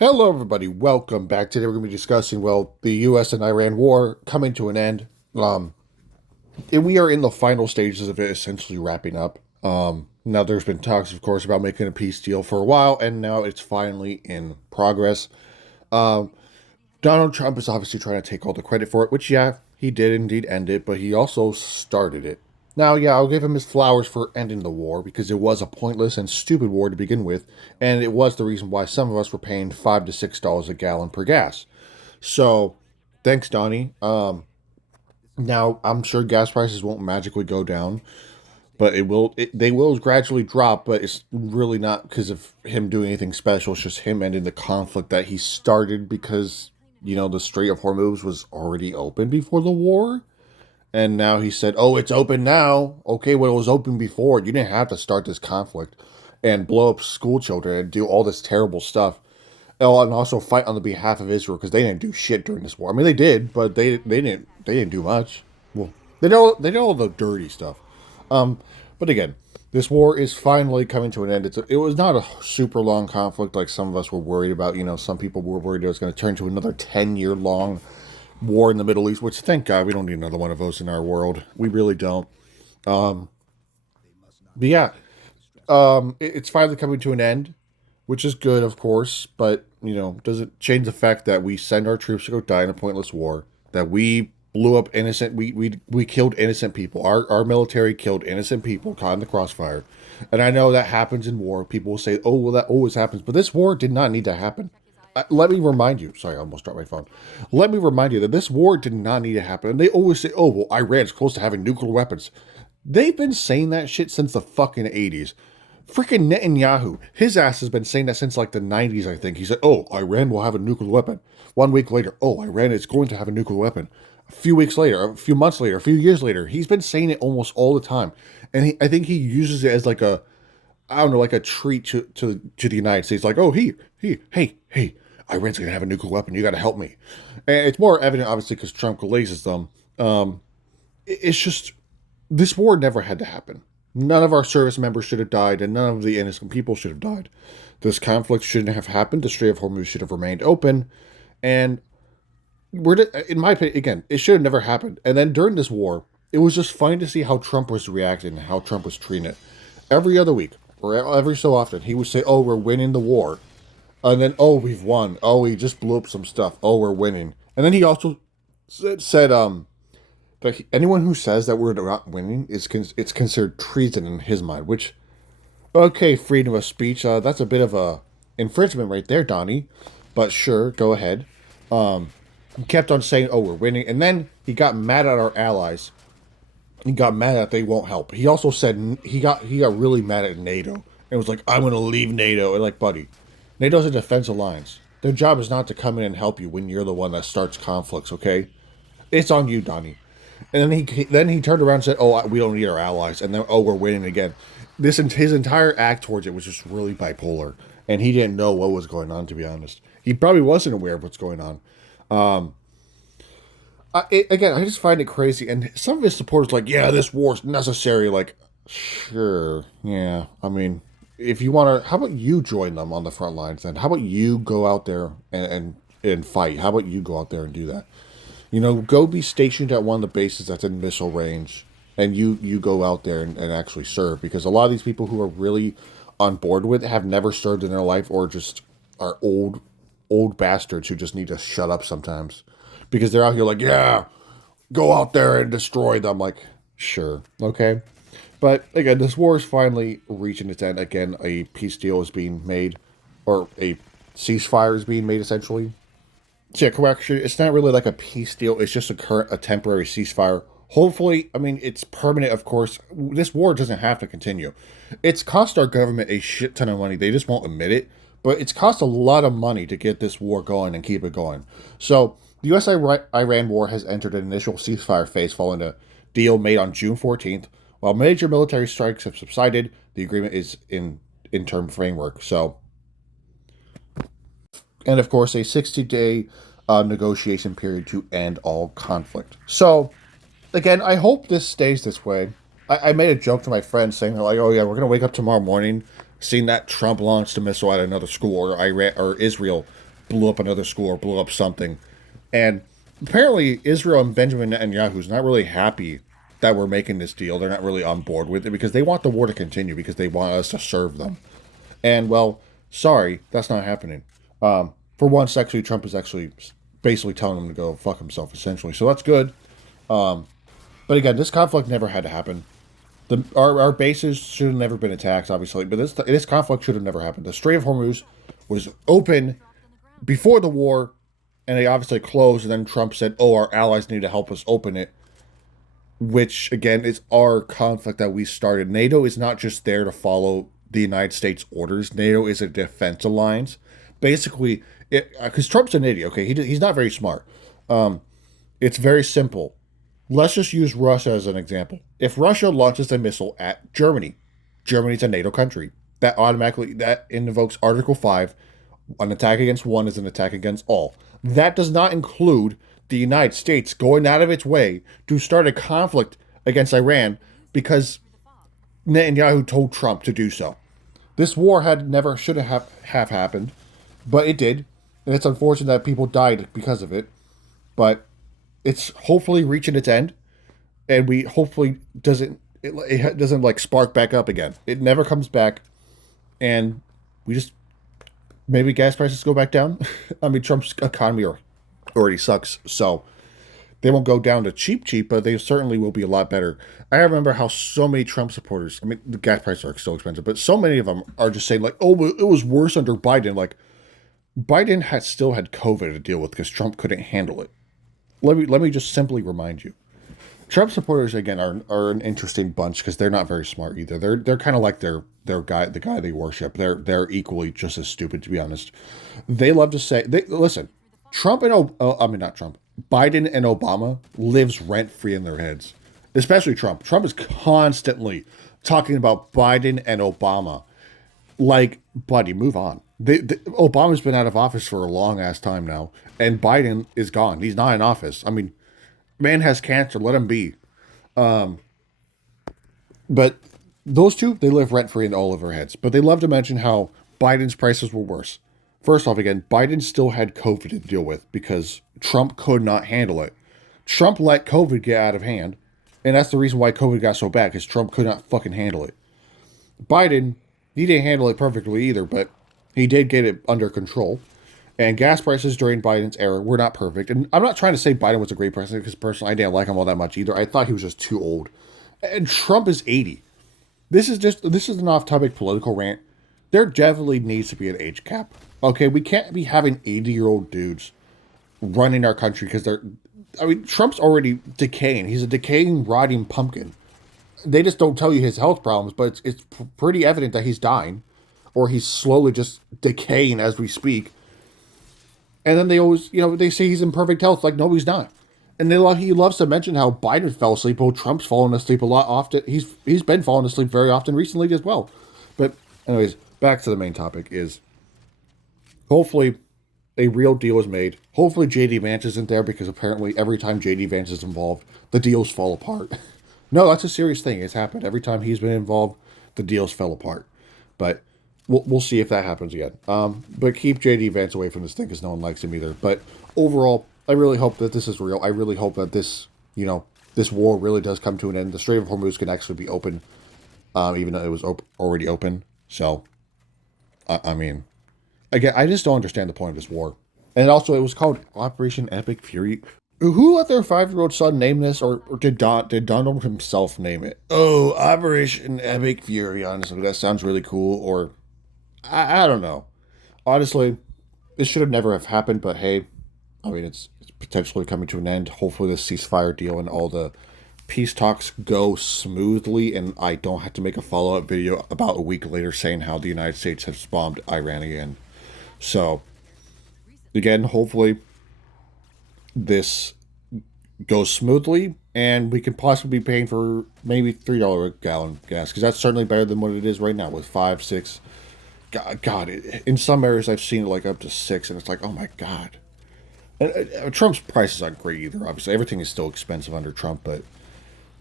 Hello, everybody. Welcome back. Today we're going to be discussing, well, the U.S. and Iran war coming to an end. Um, and we are in the final stages of it, essentially wrapping up. Now there's been talks, of course, about making a peace deal for a while, and now it's finally in progress. Um, Donald Trump is obviously trying to take all the credit for it, which, yeah, he did indeed end it, but he also started it. Now, yeah, I'll give him his flowers for ending the war because it was a pointless and stupid war to begin with, and it was the reason why some of us were paying $5 to $6 a gallon per gas. So, thanks, Donnie. Now I'm sure gas prices won't magically go down, but it will. They will gradually drop, but it's really not because of him doing anything special. It's just him ending the conflict that he started because the Strait of Hormuz was already open before the war. And now he said, "Oh, it's open now." Okay, well, it was open before. You didn't have to start this conflict and blow up school children and do all this terrible stuff. Oh, and also fight on the behalf of Israel because they didn't do shit during this war. I mean, they did, but they didn't do much. Well, they did all the dirty stuff. But again, this war is finally coming to an end. It was not a super long conflict like some of us were worried about. Some people were worried it was going to turn to another 10-year long war in the Middle East, which thank God we don't need another one of those in our world. We really don't. But yeah, it's finally coming to an end, which is good, of course. But doesn't change the fact that we send our troops to go die in a pointless war. That we blew up innocent. We killed innocent people. Our military killed innocent people caught in the crossfire. And I know that happens in war. People will say, "Oh, well, that always happens," but this war did not need to happen. Let me remind you. Sorry, I almost dropped my phone. Let me remind you that this war did not need to happen. And they always say, "Oh, well, Iran's close to having nuclear weapons." They've been saying that shit since the fucking 80s. Freaking Netanyahu, his ass has been saying that since like the 90s, I think. He said, "Oh, Iran will have a nuclear weapon." 1 week later, "Oh, Iran is going to have a nuclear weapon." A few weeks later, a few months later, a few years later, he's been saying it almost all the time. And I think he uses it as like I don't know, like a treat to the United States. Like, "Oh, hey, Iran's going to have a nuclear weapon. You got to help me." And it's more evident, obviously, because Trump glazes them. It's just, this war never had to happen. None of our service members should have died, and none of the innocent people should have died. This conflict shouldn't have happened. The Strait of Hormuz should have remained open, and in my opinion, again, it should have never happened. And then during this war, it was just funny to see how Trump was reacting and how Trump was treating it. Every other week, or every so often, he would say, "Oh, we're winning the war," and then, "Oh, we've won. Oh, we just blew up some stuff. Oh, we're winning." And then he also said but anyone who says that we're not winning it's considered treason in his mind. Which, okay, freedom of speech. That's a bit of a infringement right there, Donnie. But sure, go ahead. He kept on saying, "Oh, we're winning," and then he got mad at our allies. He got mad that they won't help. He also said he got really mad at NATO and was like, "I'm going to leave NATO." And like, buddy, NATO's a defense alliance. Their job is not to come in and help you when you're the one that starts conflicts. Okay, it's on you, Donnie. And then he turned around and said, "Oh, we don't need our allies." And then, "Oh, we're winning again." His entire act towards it was just really bipolar, and he didn't know what was going on. To be honest, he probably wasn't aware of what's going on. Again, I just find it crazy. And some of his supporters like, "Yeah, this war's necessary." Like, sure, yeah. I mean, if you want to, how about you join them on the front lines? Then how about you go out there and fight? How about you go out there and do that? Go be stationed at one of the bases that's in missile range, and you go out there and actually serve, because a lot of these people who are really on board with it have never served in their life, or just are old bastards who just need to shut up sometimes, because they're out here like, "Yeah, go out there and destroy them." Like, sure, okay. But again, this war is finally reaching its end. Again, a peace deal is being made, or a ceasefire is being made, essentially. So yeah, correction. It's not really like a peace deal. It's just a temporary ceasefire. Hopefully, I mean, it's permanent, of course. This war doesn't have to continue. It's cost our government a shit ton of money. They just won't admit it. But it's cost a lot of money to get this war going and keep it going. So the U.S. Iran war has entered an initial ceasefire phase following a deal made on June 14th. While major military strikes have subsided, the agreement is in interim framework. So, and of course, a 60-day negotiation period to end all conflict. So, again, I hope this stays this way. I made a joke to my friends saying, like, "Oh yeah, we're gonna wake up tomorrow morning seeing that Trump launched a missile at another school, or Iran or Israel blew up another school or blew up something. And apparently, Israel and Benjamin Netanyahu's not really happy that we're making this deal. They're not really on board with it because they want the war to continue because they want us to serve them. And well, sorry, that's not happening. For once, actually, Trump is actually basically telling them to go fuck himself, essentially. So that's good. But again, this conflict never had to happen. Our bases should have never been attacked, obviously, but this conflict should have never happened. The Strait of Hormuz was open before the war, and they obviously closed, and then Trump said, oh, our allies need to help us open it, which, again, is our conflict that we started. NATO is not just there to follow the United States orders. NATO is a defense alliance. Basically, because Trump's an idiot, okay? He's not very smart. It's very simple. Let's just use Russia as an example. If Russia launches a missile at Germany, Germany's a NATO country. That invokes Article 5. An attack against one is an attack against all. That does not include the United States going out of its way to start a conflict against Iran because Netanyahu told Trump to do so. This war should have happened, but it did. And it's unfortunate that people died because of it. But it's hopefully reaching its end, and we hopefully it doesn't like spark back up again. It never comes back, and we just maybe gas prices go back down. I mean, Trump's economy already sucks, so they won't go down to cheap, but they certainly will be a lot better. I remember how so many Trump supporters, I mean, the gas prices are so expensive, but so many of them are just saying like, oh, it was worse under Biden. Like, Biden still had COVID to deal with because Trump couldn't handle it. Let me just simply remind you. Trump supporters again are an interesting bunch because they're not very smart either. They're kind of like the guy they worship. They're equally just as stupid, to be honest. They love to say listen. Trump and not Trump. Biden and Obama lives rent free in their heads, especially Trump. Trump is constantly talking about Biden and Obama. Like, buddy, move on. Obama's been out of office for a long ass time now, and Biden is gone. He's not in office. I mean, man has cancer. Let him be. But those two, they live rent free in all of our heads. But they love to mention how Biden's prices were worse. First off, again, Biden still had COVID to deal with because Trump could not handle it. Trump let COVID get out of hand, and that's the reason why COVID got so bad because Trump could not fucking handle it. Biden, he didn't handle it perfectly either, but he did get it under control. And gas prices during Biden's era were not perfect. And I'm not trying to say Biden was a great president because personally I didn't like him all that much either. I thought he was just too old. And Trump is 80. This is an off-topic political rant. There definitely needs to be an age cap. Okay, we can't be having 80-year-old dudes running our country because Trump's already decaying. He's a decaying, rotting pumpkin. They just don't tell you his health problems, but it's pretty evident that he's dying, or he's slowly just decaying as we speak. And then they always, they say he's in perfect health, like no, he's not. And he loves to mention how Biden fell asleep. Well, Trump's fallen asleep a lot often. He's been falling asleep very often recently as well. But anyways, back to the main topic is hopefully a real deal is made. Hopefully JD Vance isn't there because apparently every time JD Vance is involved, the deals fall apart. No, that's a serious thing. It's happened. Every time he's been involved, the deals fell apart. But we'll see if that happens again. But keep JD Vance away from this thing because no one likes him either. But overall, I really hope that this is real. I really hope that this war really does come to an end. The Strait of Hormuz can actually be open, even though it was already open. So, I mean, again, I just don't understand the point of this war. And also, it was called Operation Epic Fury. Who let their 5-year-old son name this, or did Donald himself name it? Oh, Operation Epic Fury. Honestly, that sounds really cool. Or I don't know. Honestly, this should have never have happened. But hey, I mean, it's potentially coming to an end. Hopefully, this ceasefire deal and all the peace talks go smoothly, and I don't have to make a follow-up video about a week later saying how the United States has bombed Iran again. So, again, hopefully this goes smoothly, and we can possibly be paying for maybe $3 a gallon gas, because that's certainly better than what it is right now with 5, 6. God, in some areas I've seen it like up to 6, and it's like, oh my God. And Trump's prices aren't great either. Obviously, everything is still expensive under Trump, but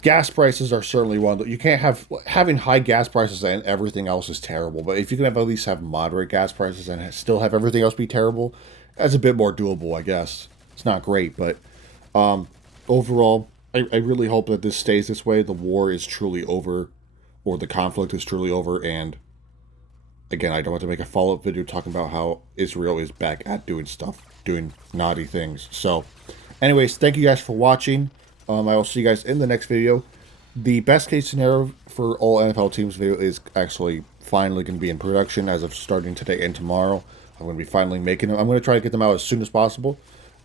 gas prices are certainly one that you can't having high gas prices and everything else is terrible. But if you can at least have moderate gas prices and still have everything else be terrible, That's a bit more doable, I guess. It's not great, but overall, I really hope that this stays this way. The war is truly over, or the conflict is truly over, and again, I don't want to make a follow-up video talking about how Israel is back at doing stuff, doing naughty things. So, anyways, thank you guys for watching. I will see you guys in the next video. The best case scenario for all NFL teams video is actually finally going to be in production as of starting today and tomorrow. I'm going to be finally making them. I'm going to try to get them out as soon as possible.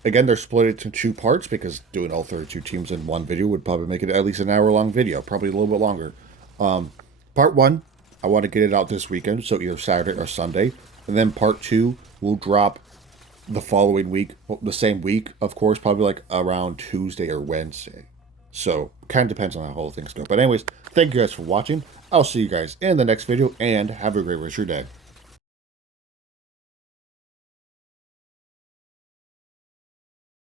Again, they're split into 2 parts because doing all 32 teams in one video would probably make it at least an hour-long video, probably a little bit longer. Part 1, I want to get it out this weekend, so either Saturday or Sunday. And then part 2 will drop the following week, the same week, of course, probably like around Tuesday or Wednesday. So, kind of depends on how all things go. But anyways, thank you guys for watching. I'll see you guys in the next video, and have a great rest of your day.